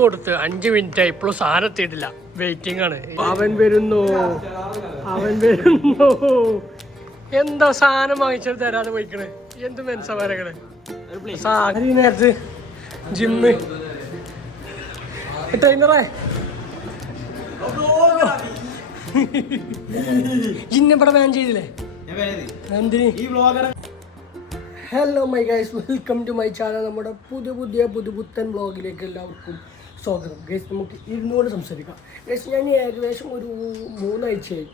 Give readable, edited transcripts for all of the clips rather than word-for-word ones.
കൊടുത്ത് 5 മിനിറ്റ് ഇപ്പോഴും സാധനം എത്തിയിട്ടില്ല. വെയിറ്റിംഗ് ആണ്. അവൻ വരുന്നു. എന്താ സാധനം വാങ്ങിച്ചത് തരാതെ പോയിക്കണേ? എന്ത് മനസ്സമാരങ്ങള് സാധനം നേരത്ത് ജിമ്മ് ട്രെയിനറേ ജിന്നിവിടെ ബാൻ ചെയ്തില്ലേ? എന്തിന്? Hello my guys, welcome to my channel. നമ്മുടെ പുതുപുത്തൻ വ്ളോഗിലേക്ക് എല്ലാവർക്കും സ്വാഗതം. ഗൈസ്, നമുക്ക് 200 സംസാരിക്കാം. ഗൈസ്, ഞാൻ ഏകദേശം ഒരു 3 ആഴ്ചയായി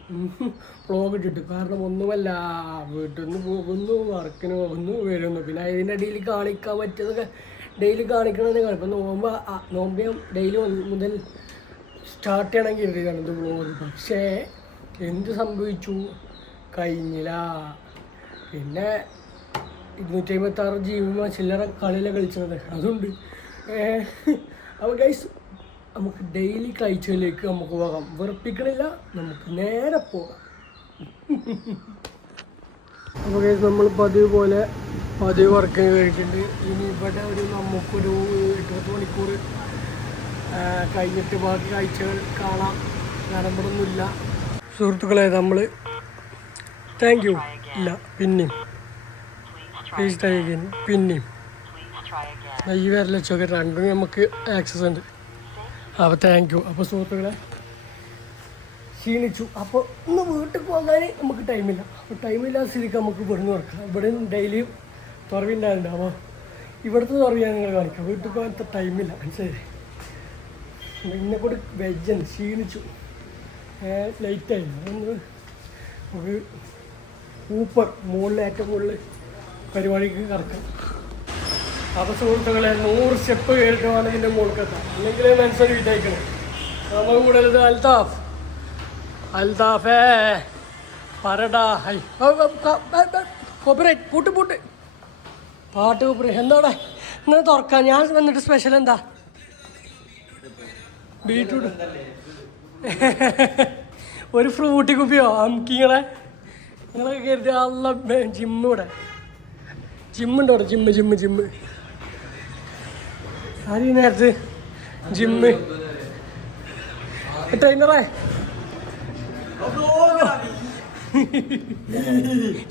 വ്ളോഗ് ഇട്ടിട്ട്. കാരണം ഒന്നുമല്ല, വീട്ടിൽ നിന്ന് പോകുന്നു, വർക്കിന് പോകുന്നു, വരുന്നു. പിന്നെ അതിൻ്റെ ഇടയിൽ കാണിക്കാൻ പറ്റിയതൊക്കെ ഡെയിലി കാണിക്കണമെന്ന് കാണും. ഇപ്പം നോമ്പ് ഡെയിലി മുതൽ സ്റ്റാർട്ട് ചെയ്യണമെങ്കിൽ എഴുതിയാണ് ഇത് വ്ളോഗ്. പക്ഷേ എന്ത് സംഭവിച്ചു? കഴിഞ്ഞില്ല. പിന്നെ 256 GB ചില്ലറ കളിയിലാണ് കളിച്ചത്. അതുകൊണ്ട് അപ്പോൾ ഗൈസ്, നമുക്ക് ഡെയിലി കാഴ്ചയിലേക്ക് നമുക്ക് പോകാം. വെറുപ്പിക്കണില്ല, നമുക്ക് നേരെ പോകാം. അപ്പോൾ ഗൈസ്, നമ്മൾ പതിവ് വർക്കിന് കയറിയിട്ടുണ്ട്. ഇനി ഇവിടെ നമുക്കൊരു 8-10 മണിക്കൂർ കഴിഞ്ഞിട്ട് ബാക്കി കാഴ്ചകൾ കാണാം. നരമ്പടൊന്നുമില്ല സുഹൃത്തുക്കളെ. നമ്മൾ താങ്ക് യു ഇല്ല പിന്നെയും ഈ വരല വെച്ചൊക്കെ രണ്ടും നമുക്ക് ആക്സസ് ഉണ്ട്. അപ്പോൾ താങ്ക് യു. അപ്പോൾ സുഹൃത്തുക്കളെ, ക്ഷീണിച്ചു. അപ്പോൾ ഇന്ന് വീട്ടിൽ പോകാൻ നമുക്ക് ടൈമില്ല. അപ്പോൾ ടൈമില്ലാത്ത സ്ഥിതിക്ക് നമുക്ക് ഇവിടുന്ന് തുറക്കാം. ഇവിടെ ഡെയിലി തുറവിണ്ടാകുന്നുണ്ട്. അപ്പോൾ ഇവിടുത്തെ തുറവിയാണ് നിങ്ങൾ കാണിക്കാം. വീട്ടിൽ പോകാനത്തെ ടൈമില്ല, മനസ്സിലായി? ഇന്നെക്കൂടി വെജാണ്, ക്ഷീണിച്ചു, ലേറ്റായി. അതൊന്ന് നമുക്ക് ഏറ്റവും മുകളിൽ പരിപാടിക്ക് കറക്കാം. അപ്പോൾ സുഹൃത്തുക്കളെ, 100 സ്റ്റെപ്പ് കയറിയിട്ട് വേണം ഇതിൻ്റെ മുകൾക്കെത്താം. അല്ലെങ്കിൽ മനസ്സിൽ വിട്ടയക്കണം. നമ്മൾ കൂടുതൽ അൽതാഫേ പറടാ. കോപ്പറേറ്റ് പൂട്ട് പാട്ട് കോപ്പറേ എന്താടെ ഇങ്ങനെ തുറക്കാം. ഞാൻ വന്നിട്ട് സ്പെഷ്യൽ എന്താ? ബീട്രൂട്ട് ഒരു ഫ്രൂട്ടി കുപ്പിയോ അമുക്കിങ്ങളെ നിങ്ങളൊക്കെ കരുതി. അല്ല ജിമ്മുണ്ട് അവിടെ. ജിമ്മ് ആര് ഈ നേരത്ത് ജിമ്മ് ട്രെയിനറേ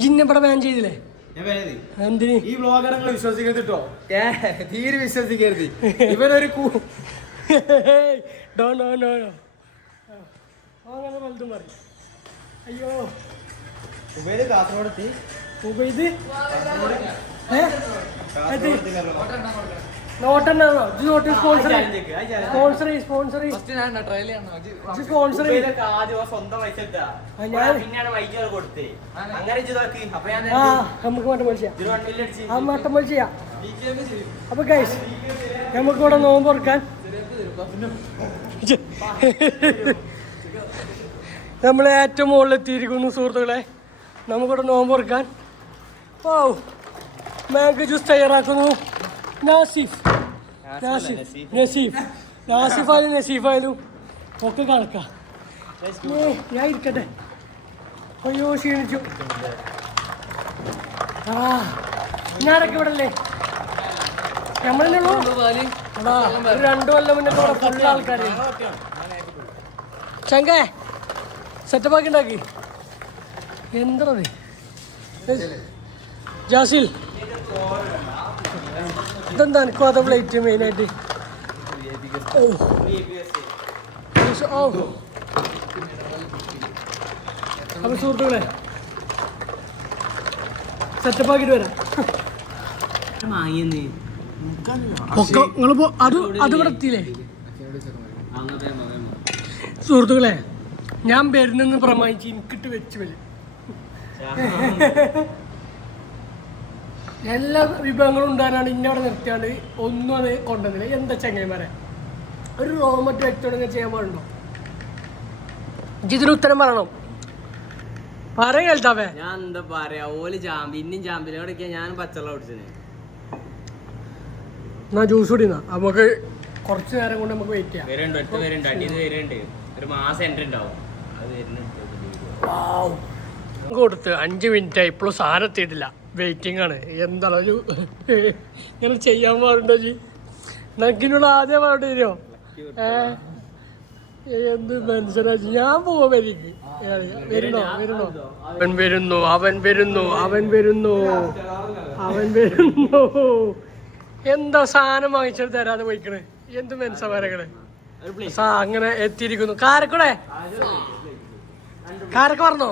ജിന്നിവിടെ ബാൻ ചെയ്തില്ലേ? എന്തിന്? ഈ വ്ളോഗറെ വിശ്വസിക്കരുത് കേട്ടോ, തീരെ വിശ്വസിക്കരുത്. ഇവനൊരു അങ്ങനെ വലുതും പറയും. അയ്യോ കാസർഗോഡ് നോട്ടന്നാണോ? സ്പോൺസർ നമുക്ക് മട്ടം പോലെ ചെയ്യാം. അപ്പൊ ഗൈസ്, നമുക്ക് ഇവിടെ നോമ്പ് തുറക്കാൻ നമ്മൾ ഏറ്റവും മുകളിലെത്തിയിരിക്കുന്നു സുഹൃത്തുക്കളെ. നമുക്കിവിടെ നോമ്പ് തുറക്കാൻ മാംഗോ ജ്യൂസ് തയ്യാറാക്കുന്നു. നസീഫായാലും ഒക്കെ കണക്കാം. ഞാൻ ഇരിക്കട്ടെ. അയ്യോ ക്ഷീണിച്ചു. ഞാനൊക്കെ ഇവിടെ അല്ലേ? നമ്മളല്ലേ ഉള്ളൂ. 2 കൊല്ലം മുന്നേ ഇവിടെ ഫുൾ ആൾക്കാർ ചങ്കേ സെറ്റപ്പാക്കി ഉണ്ടാക്കി. എന്താണത്? ജാസിൽ ഇതെന്താ എനിക്കും അത പ്ലേറ്റ് മെയിനായിട്ട്? അപ്പൊ സുഹൃത്തുക്കളെ, സെറ്റപ്പാക്കിട്ട് വരാം. നിങ്ങളിപ്പോ അതിവിടെ എത്തിയില്ലേ സുഹൃത്തുക്കളെ? ഞാൻ വരുന്നെന്ന് പ്രമാണിച്ച് എനിക്കിട്ട് വെച്ച് വരും. എല്ലാ വിഭവങ്ങളും ഉണ്ടാകാനാണ് ഇന്നവിടെ നിർത്തിയാണ്ട് ഒന്നും അത് കൊണ്ടുവന്നില്ല. എന്താ ചങ്ങന്മാരെ, ഒരു റോമറ്റ് വ്യക്തിയോടെ ചെയ്യാൻ പാടുണ്ടോ? ഇതിന് ഉത്തരം പറയണം. പറയാവേ ഞാൻ എന്താ പറയാ? ഓല് ഇന്നും ചാമ്പിലോടൊക്കെ ഞാൻ പച്ചവെള്ളം കുടിച്ചത്. എന്നാ ജ്യൂസ് കുടിന്നാ നമുക്ക് കുറച്ച് നേരം കൊണ്ട് നമുക്ക് വെയിറ്റ് ചെയ്യാം. ഒരു മാസം എൻട്രി ഉണ്ടാവും. കൊടുത്ത് 5 മിനിറ്റ് ഇപ്പോഴും സാധനം എത്തിയിട്ടില്ല. വെയിറ്റിംഗ് ആണ്. എന്താണ് ഒരു ഇങ്ങനെ ചെയ്യാൻ പാടുണ്ടോ? ജി നക്കിനോട് ആദ്യം പാടേരോ? എന്ത് മനുഷ്യരാജ് ഞാൻ പോവാ വരിക്ക് വരുന്നോ അവൻ വരുന്നു അവൻ വരുന്നു അവൻ വരുന്നു അവൻ വരുന്നു എന്താ സാധനം വാങ്ങിച്ചിട്ട് തരാതെ പോയിക്കണേ എന്ത് മനസ്സമാരക്കണേ അങ്ങനെ എത്തിയിരിക്കുന്നു കാരക്കൂടെ കാരക്ക മറന്നോ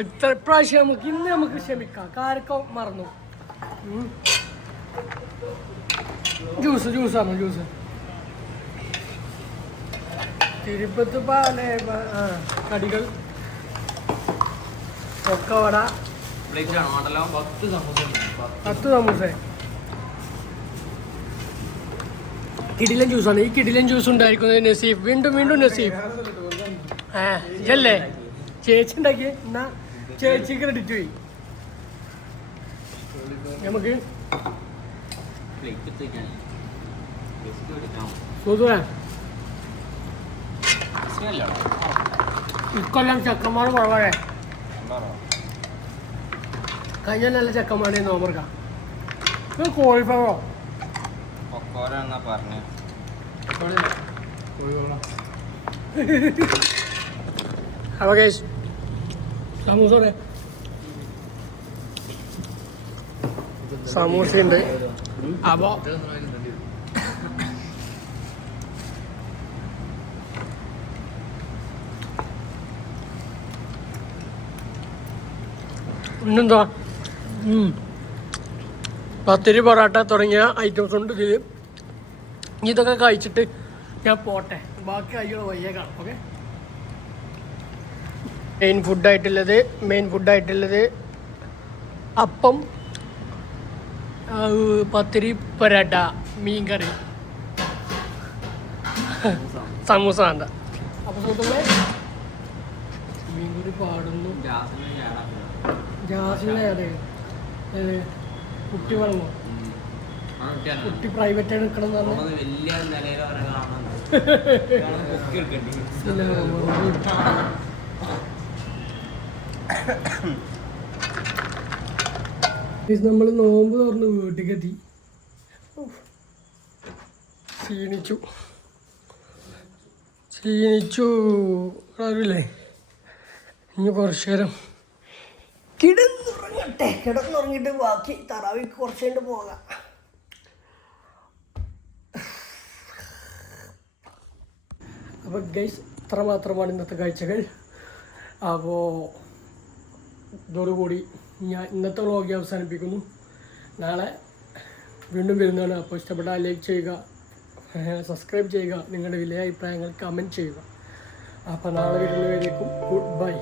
ഇത്ര പ്രാവശ്യം നമുക്ക് ഇന്ന് നമുക്ക് ക്ഷമിക്കാം കാരക്ക മറന്നു ജ്യൂസാണോ ജ്യൂസ് തിരുപ്പത്ത് പാലേ കടികൾ കൊക്കവട 10 സമൂസ കിടിലൻ ജ്യൂസാണ് ഈ കിടിലൻ ജ്യൂസ് ഉണ്ടായിരിക്കുന്നത് നസീഫ് വീണ്ടും നസീഫ് ഇതല്ലേ ചേച്ചി ഉണ്ടാക്കിയേ എന്നാ ചേച്ചി ക്രെഡിറ്റ് പോയി നമുക്ക് ഇക്കൊല്ലം ചക്കന്മാർ കുറവാണേ കഴിഞ്ഞ നല്ല ചക്കന്മാരെ നോമർക്ക കോഴിഫോ അപ്പൊ ഗൈസ് സമൂസയുണ്ട് അപ്പൊ പിന്നെന്താ പത്തിരി പൊറോട്ട തുടങ്ങിയ ഐറ്റംസ് ഉണ്ട് ഇതിൽ ഇതൊക്കെ കഴിച്ചിട്ട് ഞാൻ പോട്ടെ ബാക്കി കഴിയുള്ള വയ്യ കാണാം ഓക്കെ മെയിൻ ഫുഡായിട്ടുള്ളത് അപ്പം പത്തിരി പൊറോട്ട മീൻ കറി സമൂസ വേണ്ട അപ്പം സുഹൃത്തുക്കളെ മീൻ കറി പാടുന്നു ജാസിൻ്റെ കുട്ടി വളർന്നു കുട്ടി പ്രൈവറ്റ് ആയിട്ട് നിൽക്കണം നമ്മൾ നോമ്പ് തുറന്ന് വീട്ടിലേക്ക് എത്തി ക്ഷീണിച്ചു അറിയില്ലേ ഇനി കുറച്ചു നേരം കിടന്നുറങ്ങിയിട്ട് ബാക്കി തറാവിക്ക് കുറച്ച് കഴിഞ്ഞിട്ട് പോകാം അപ്പോൾ ഗൈസ് ഇത്ര മാത്രമാണ് ഇന്നത്തെ കാഴ്ചകൾ അപ്പോൾ ഇതോടുകൂടി ഞാൻ ഇന്നത്തെ വ്ളോഗ് അവസാനിപ്പിക്കുന്നു നാളെ വീണ്ടും വരുന്നതാണ് അപ്പോൾ ഇഷ്ടപ്പെട്ടാൽ ലൈക്ക് ചെയ്യുക സബ്സ്ക്രൈബ് ചെയ്യുക നിങ്ങളുടെ വലിയ അഭിപ്രായങ്ങൾ കമൻറ്റ് ചെയ്യുക അപ്പോൾ നാളെ വരുന്നവരേക്കും ഗുഡ് ബൈ